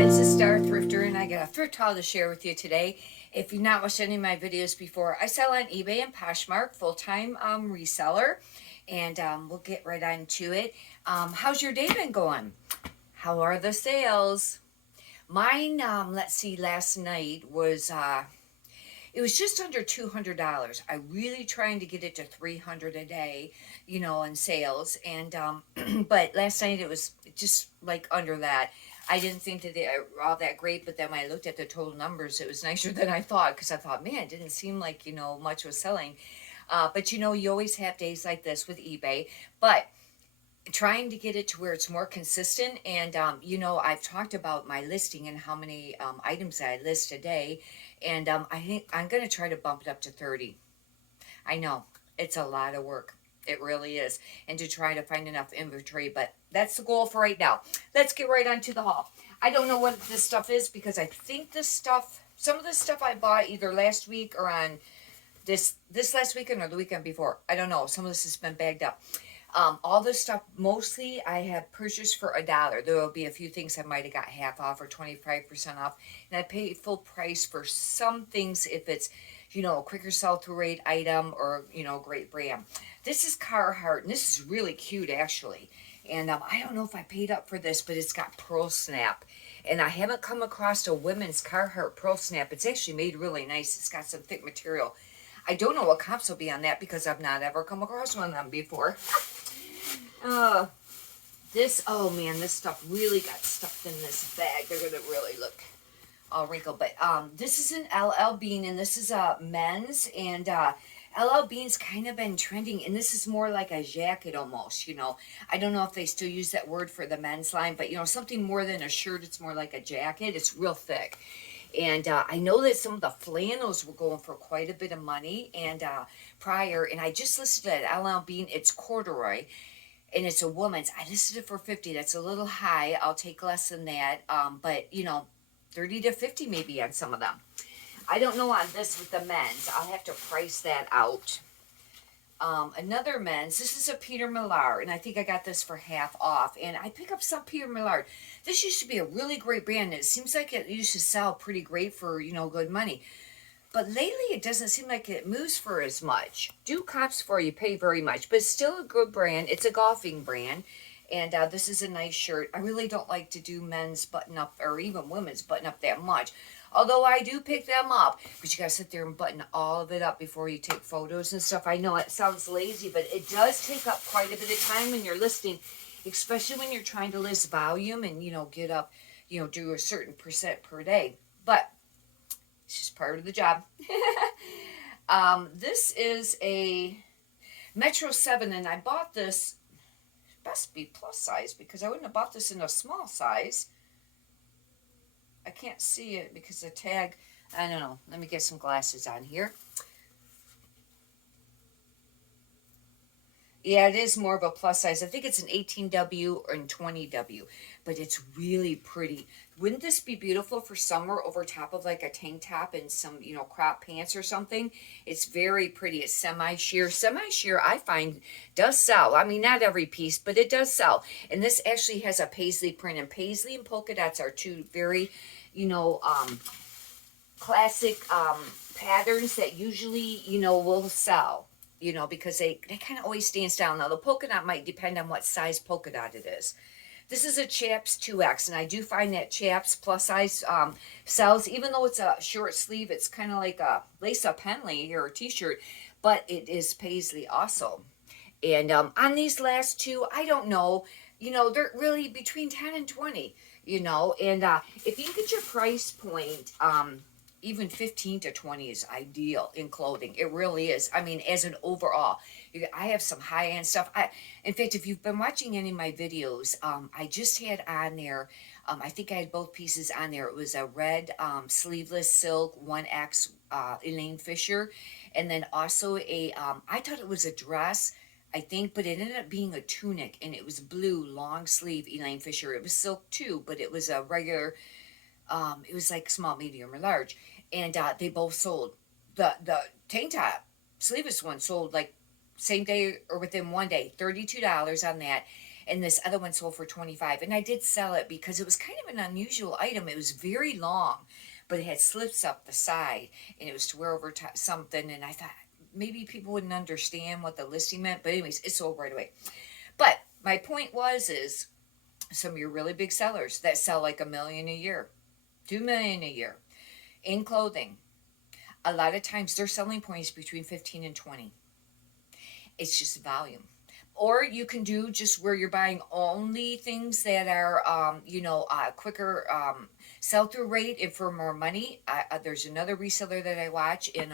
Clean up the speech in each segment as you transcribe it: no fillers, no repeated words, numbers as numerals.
friends, it's Star Thrifter, and I got a thrift haul to share with you today. If you've not watched any of my videos before, I sell on eBay and Poshmark, full-time reseller, and we'll get right on to it. How's your day been going? How are the sales? Mine, let's see, last night was it was just under $200. I really trying to get it to 300 a day, in sales. And but last night it was just like under that. I didn't think that they were all that great, but then when I looked at the total numbers, it was nicer than I thought, because I thought, man, it didn't seem like much was selling. But you always have days like this with eBay, but trying to get it to where it's more consistent. And I've talked about my listing and how many items I list a day, and I think I'm going to try to bump it up to 30. I know it's a lot of work, it really is, and to try to find enough inventory, but that's the goal for right now. Let's get right on to the haul. I don't know what this stuff is, because I think some of this stuff I bought either last week or on this last weekend or the weekend before. I don't know, some of this has been bagged up. All this stuff, mostly I have purchased for $1. There will be a few things I might have got half off or 25% off. And I pay full price for some things if it's, a quicker sell-through rate item or, great brand. This is Carhartt, and this is really cute, actually. And I don't know if I paid up for this, but it's got pearl snap. And I haven't come across a women's Carhartt pearl snap. It's actually made really nice. It's got some thick material. I don't know what comps will be on that, because I've not ever come across one of them before. Oh man, this stuff really got stuffed in this bag. They're going to really look all wrinkled. But this is an LL Bean, and this is a men's. And LL Bean's kind of been trending, and this is more like a jacket almost, I don't know if they still use that word for the men's line, but, something more than a shirt. It's more like a jacket. It's real thick. And I know that some of the flannels were going for quite a bit of money and prior. And I just listed it at LL Bean. It's corduroy, and it's a woman's. I listed it for $50. That's a little high. I'll take less than that. But 30 to 50 maybe on some of them. I don't know on this with the men's. I'll have to price that out. Another men's. This is a Peter Millar, and I think I got this for half off. And I pick up some Peter Millard. This used to be a really great brand. It seems like it used to sell pretty great for, good money. But lately, it doesn't seem like it moves for as much. Do cops for you pay very much, but it's still a good brand. It's a golfing brand. And this is a nice shirt. I really don't like to do men's button-up or even women's button-up that much. Although I do pick them up, but you gotta sit there and button all of it up before you take photos and stuff. I know it sounds lazy, but it does take up quite a bit of time when you're listing, especially when you're trying to list volume and, get up, do a certain percent per day. But it's just part of the job. This is a Metro 7, and I bought this, best be plus size, because I wouldn't have bought this in a small size. I can't see it because the tag, I don't know. Let me get some glasses on here. Yeah, it is more of a plus size. I think it's an 18W or an 20W, but it's really pretty. Wouldn't this be beautiful for summer over top of like a tank top and some, crop pants or something? It's very pretty. It's semi-sheer. Semi-sheer, I find, does sell. I mean, not every piece, but it does sell. And this actually has a paisley print, and paisley and polka dots are two very, classic patterns that usually, will sell. Because they kind of always stand down. Now, the polka dot might depend on what size polka dot it is. This is a Chaps 2X, and I do find that Chaps plus size sells, even though it's a short sleeve. It's kind of like a lace-up Henley or a t-shirt, but it is paisley also. And on these last two, I don't know, they're really between 10 and 20, and if you get your price point, even 15 to 20 is ideal in clothing. It really is. I mean, as an overall, I have some high-end stuff. In fact, if you've been watching any of my videos, I just had on there, I think I had both pieces on there. It was a red sleeveless silk 1X Elaine Fisher, and then also I thought it was a dress, I think, but it ended up being a tunic, and it was blue, long sleeve Elaine Fisher. It was silk too, but it was a regular, it was like small, medium, or large. And they both sold. The tank top, sleeveless one, sold like same day or within one day, $32 on that. and this other one sold for 25. And I did sell it because it was kind of an unusual item. It was very long, but it had slips up the side, and it was to wear over something. And I thought maybe people wouldn't understand what the listing meant. But anyways, it sold right away. But my point is some of your really big sellers that sell like $1 million a year, $2 million a year in clothing, a lot of times their selling point is between 15 and 20. It's just volume. Or you can do just where you're buying only things that are, quicker sell-through rate and for more money. There's another reseller that I watch, and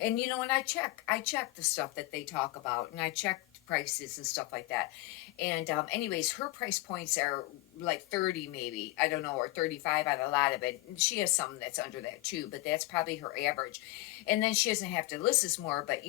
and I check the stuff that they talk about, and I check prices and stuff like that. And anyways, her price points are like 30 maybe, I don't know, or 35 on a lot of it. She has some that's under that too, but that's probably her average. And then she doesn't have to list as more, but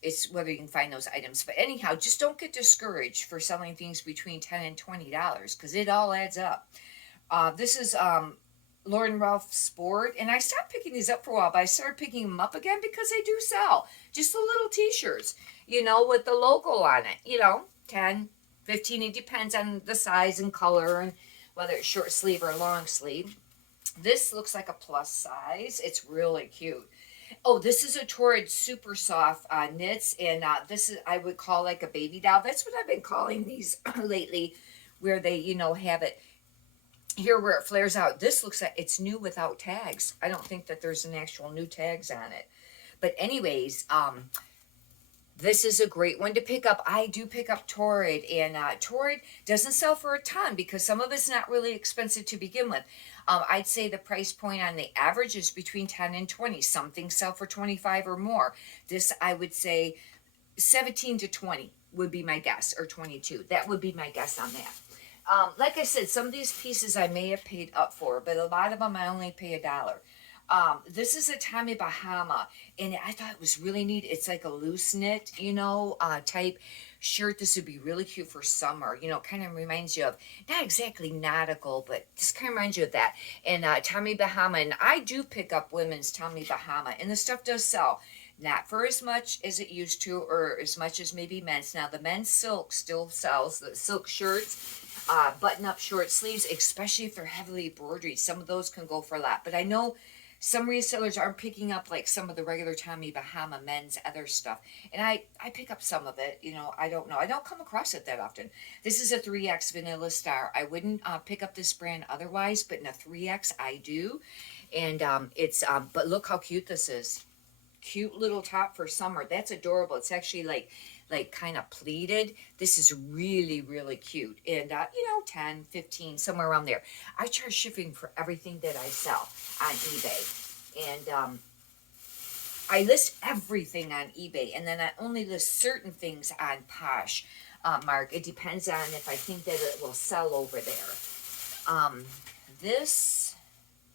it's whether you can find those items. But anyhow, just don't get discouraged for selling things between $10 and $20 because it all adds up. This is Lauren Ralph Sport, and I stopped picking these up for a while, but I started picking them up again because they do sell. Just the little t-shirts, with the logo on it, 10, 15, it depends on the size and color and whether it's short sleeve or long sleeve. This looks like a plus size. It's really cute. Oh, this is a Torrid super soft knits, and this is, I would call like a baby doll. That's what I've been calling these lately, where they, have it here where it flares out. This looks like it's new without tags. I don't think that there's an actual new tags on it. But anyways, this is a great one to pick up. I do pick up Torrid, and Torrid doesn't sell for a ton because some of it's not really expensive to begin with. I'd say the price point on the average is between 10 and 20. Some things sell for 25 or more. This, I would say 17 to 20 would be my guess, or 22. That would be my guess on that. Like I said, some of these pieces I may have paid up for, but a lot of them I only pay $1. This is a Tommy Bahama, and I thought it was really neat. It's like a loose knit, type shirt. This would be really cute for summer. Kind of reminds you of, not exactly nautical, but just kind of reminds you of that. And Tommy Bahama, and I do pick up women's Tommy Bahama, and the stuff does sell. Not for as much as it used to, or as much as maybe men's. Now, the men's silk still sells, the silk shirts, button-up short sleeves, especially if they're heavily embroidered. Some of those can go for a lot. But I know some resellers aren't picking up like some of the regular Tommy Bahama men's other stuff. And I pick up some of it, I don't know. I don't come across it that often. This is a 3X Vanilla Star. I wouldn't pick up this brand otherwise, but in a 3X I do. And but look how cute this is. Cute little top for summer. That's adorable. It's actually like kind of pleated. This is really, really cute. And 10, 15, somewhere around there. I charge shipping for everything that I sell on eBay. And I list everything on eBay, and then I only list certain things on Poshmark. It depends on if I think that it will sell over there.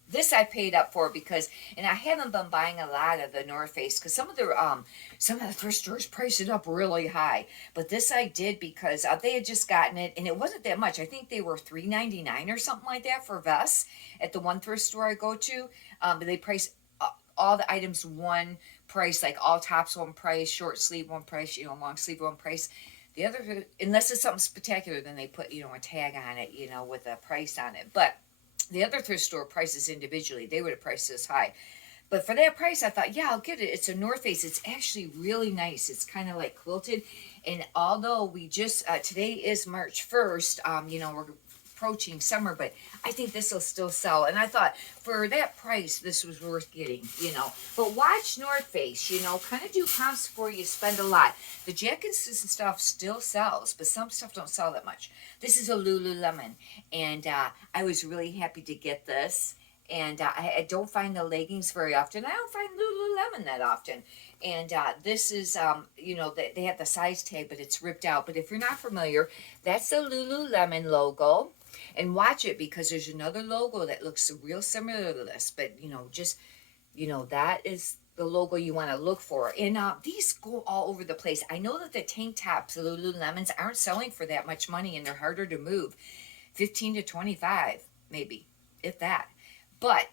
This I paid up for because, and I haven't been buying a lot of the North Face because some of the thrift stores priced it up really high. But this I did because they had just gotten it, and it wasn't that much. I think they were $3.99 or something like that for vests at the one thrift store I go to. But they price all the items one price, like all tops one price, short sleeve one price, long sleeve one price. The other, unless it's something spectacular, then they put a tag on it, with a price on it. But the other thrift store prices individually, they would have priced this high. But for that price, I thought, yeah, I'll get it. It's a North Face. It's actually really nice. It's kind of like quilted. And although we just, today is March 1st, we're approaching summer, but I think this will still sell. And I thought, for that price, this was worth getting, But watch North Face, kind of do comps before you spend a lot. The jackets and stuff still sells, but some stuff don't sell that much. This is a Lululemon, and I was really happy to get this. And I don't find the leggings very often. I don't find Lululemon that often. And this is, they have the size tag, but it's ripped out. But if you're not familiar, that's the Lululemon logo. And watch it, because there's another logo that looks real similar to this. But, that is the logo you want to look for. And these go all over the place. I know that the tank tops, the Lululemons, aren't selling for that much money, and they're harder to move. 15 to 25, maybe, if that. But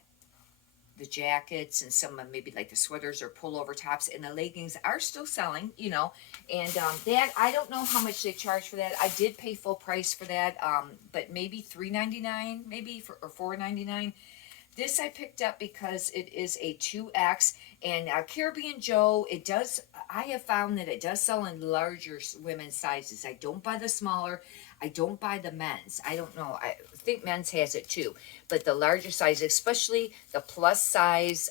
the jackets and some of maybe like the sweaters or pullover tops, and the leggings are still selling, you know. And that, I don't know how much they charge for that. I did pay full price for that, but maybe $3.99, maybe or $4.99. This I picked up because it is a 2X, and Caribbean Joe, it does, I have found that it does sell in larger women's sizes. I don't buy the smaller. I don't buy the men's. I don't know. I think men's has it too. But the larger size, especially the plus size,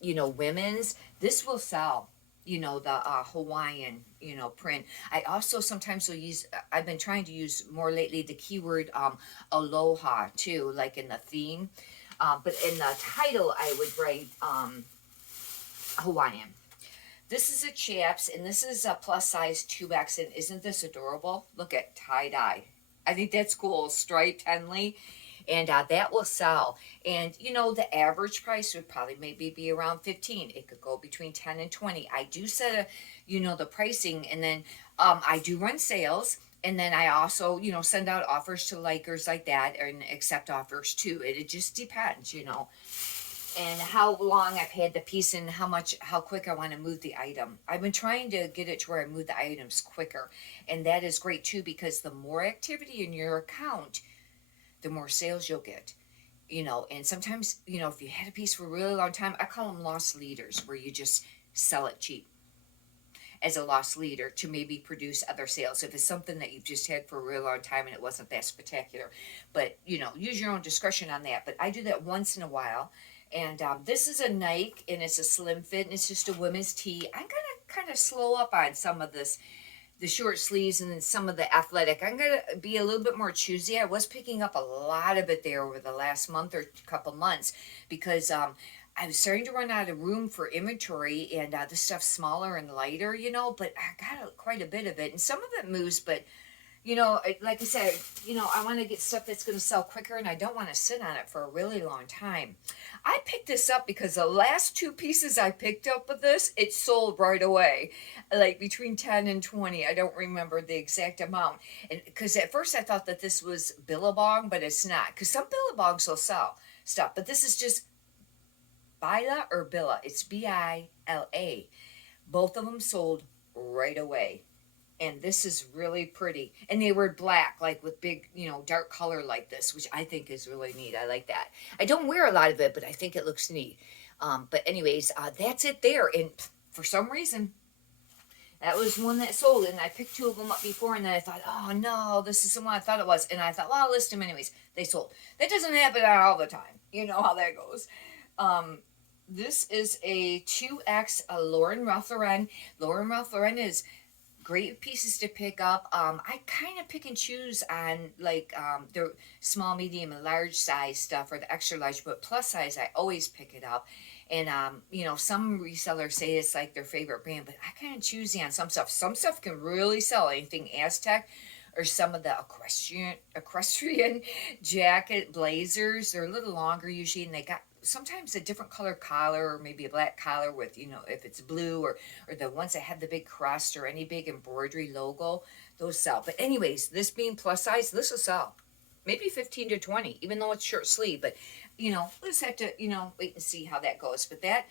you know, women's, this will sell. You know, the Hawaiian, you know, print. I also sometimes will use, I've been trying to use more lately the keyword aloha too, like in the theme. But in the title, I would write Hawaiian. This is a chaps, and this is a plus size 2X, and isn't this adorable? Look at tie-dye. I think that's cool. Striped Henley. And that will sell. And, you know, the average price would probably maybe be around 15. It could go between 10 and 20. I do set you know, the pricing, and then I do run sales. And then I also, you know, send out offers to likers like that and accept offers too. It just depends, you know, and how long I've had the piece and how quick I want to move the item. I've been trying to get it to where I move the items quicker. And that is great too, because the more activity in your account, the more sales you'll get. You know, and sometimes, you know, if you had a piece for a really long time, I call them lost leaders, where you just sell it cheap as a lost leader to maybe produce other sales. If it's something that you've just had for a really long time and it wasn't that spectacular. But, you know, use your own discretion on that. But I do that once in a while. And this is a Nike, and it's a slim fit, and it's just a women's tee. I'm going to kind of slow up on some of this, the short sleeves and then some of the athletic. I'm going to be a little bit more choosy. I was picking up a lot of it there over the last month or couple months, because I was starting to run out of room for inventory, and this stuff's smaller and lighter, you know, but I got quite a bit of it, and some of it moves, but, you know, like I said, you know, I want to get stuff that's going to sell quicker, and I don't want to sit on it for a really long time. I picked this up because the last two pieces I picked up with this, it sold right away, like between 10 and 20. I don't remember the exact amount, and because at first I thought that this was Billabong, but it's not, because some Billabongs will sell stuff, but this is just Bila or Billa. It's Bila. Both of them sold right away. And this is really pretty. And they were black, like with big, you know, dark color like this, which I think is really neat. I like that. I don't wear a lot of it, but I think it looks neat. But anyways, that's it there. And for some reason, that was one that sold. And I picked two of them up before, and then I thought, oh no, this is the one I thought it was. And I thought, well, I'll list them anyways. They sold. That doesn't happen all the time. You know how that goes. This is a 2X Lauren Ralph Lauren. Lauren Ralph Lauren is great pieces to pick up. I kind of pick and choose on like the small, medium, and large size stuff, or the extra large, but plus size, I always pick it up. And, you know, some resellers say it's like their favorite brand, but I kind of choosy on some stuff. Some stuff can really sell, anything Aztec, or some of the equestrian jacket blazers. They're a little longer usually, and they got sometimes a different color collar, or maybe a black collar with, you know, if it's blue, or the ones that have the big crust or any big embroidery logo, those sell. But anyways, this being plus size, this will sell. Maybe 15 to 20, even though it's short sleeve. But, you know, we'll just have to, you know, wait and see how that goes. But that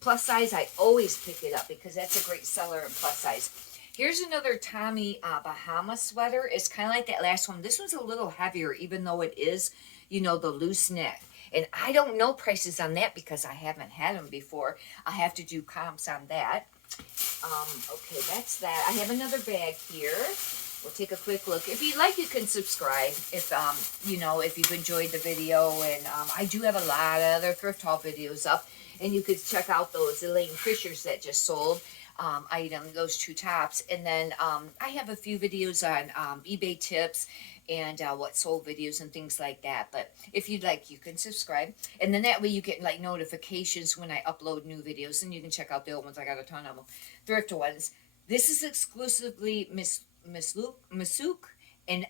plus size, I always pick it up because that's a great seller in plus size. Here's another Tommy Bahama sweater. It's kind of like that last one. This one's a little heavier, even though it is, you know, the loose knit. And I don't know prices on that because I haven't had them before. I have to do comps on that. Okay, that's that. I have another bag here. We'll take a quick look. If you like, you can subscribe if, you know, if you've enjoyed the video. And I do have a lot of other thrift haul videos up. And you could check out those Elaine Fishers that just sold item, those two tops. And then I have a few videos on eBay tips and what sold videos and things like that. But if you'd like, you can subscribe, and then that way you get like notifications when I upload new videos, and you can check out the old ones. I got a ton of them, thrift ones. This is exclusively Masuk, and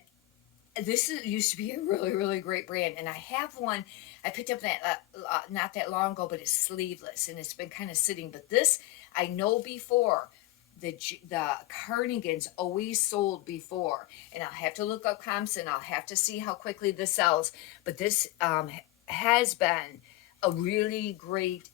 this used to be a really great brand, and I have one I picked up that not that long ago, but it's sleeveless and it's been kind of sitting. But this I know before. The cardigans always sold before, and I'll have to look up comps, and I'll have to see how quickly this sells. But this has been a really great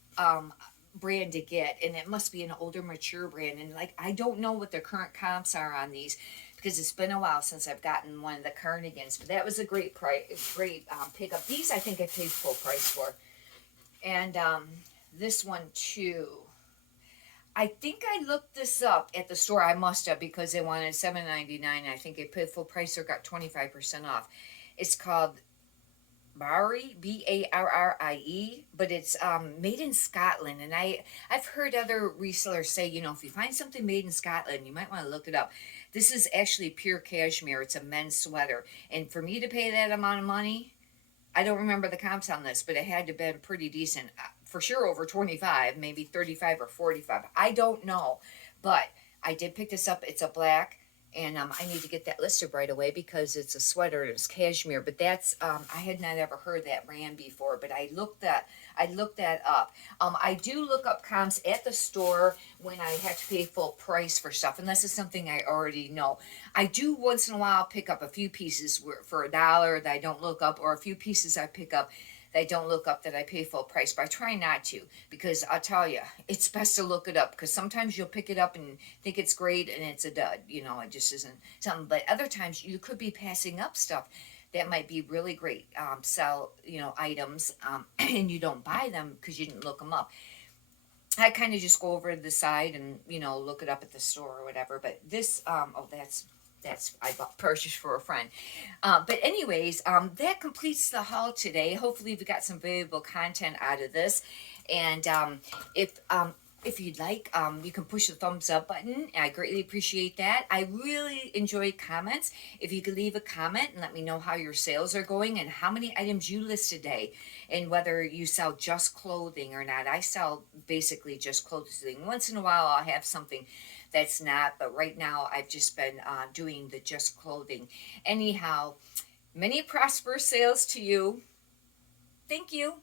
brand to get, and it must be an older, mature brand. And like, I don't know what the current comps are on these because it's been a while since I've gotten one of the cardigans. But that was a great price, great pickup. These I think I paid full price for, and this one too. I think I looked this up at the store. I must have, because they wanted $7.99. I think they paid full price or got 25% off. It's called Barrie, Barrie, but it's made in Scotland. And I've heard other resellers say, you know, if you find something made in Scotland, you might want to look it up. This is actually pure cashmere. It's a men's sweater. And for me to pay that amount of money, I don't remember the comps on this, but it had to have been pretty decent. For sure over 25, maybe 35 or 45. I don't know. But I did pick this up. It's a black. And I need to get that listed right away because it's a sweater and it's cashmere. But that's I had not ever heard that brand before. But I looked that up. I do look up comps at the store when I have to pay full price for stuff, unless it's something I already know. I do once in a while pick up a few pieces for $1 that I don't look up, or a few pieces I pick up that I don't look up that I pay full price, but I try not to, because I'll tell you, it's best to look it up, because sometimes you'll pick it up and think it's great and it's a dud, you know, it just isn't something. But other times you could be passing up stuff that might be really great, sell, you know, items, and you don't buy them because you didn't look them up. I kind of just go over to the side and, you know, look it up at the store or whatever. But this, oh, that's I bought purchased for a friend. But anyways, that completes the haul today. Hopefully we got some valuable content out of this. And if you'd like, you can push the thumbs up button. I greatly appreciate that. I really enjoy comments. If you could leave a comment and let me know how your sales are going and how many items you list today, and whether you sell just clothing or not. I sell basically just clothing. Once in a while I'll have something that's not, but right now I've just been doing the just clothing. Anyhow, many prosperous sales to you. Thank you.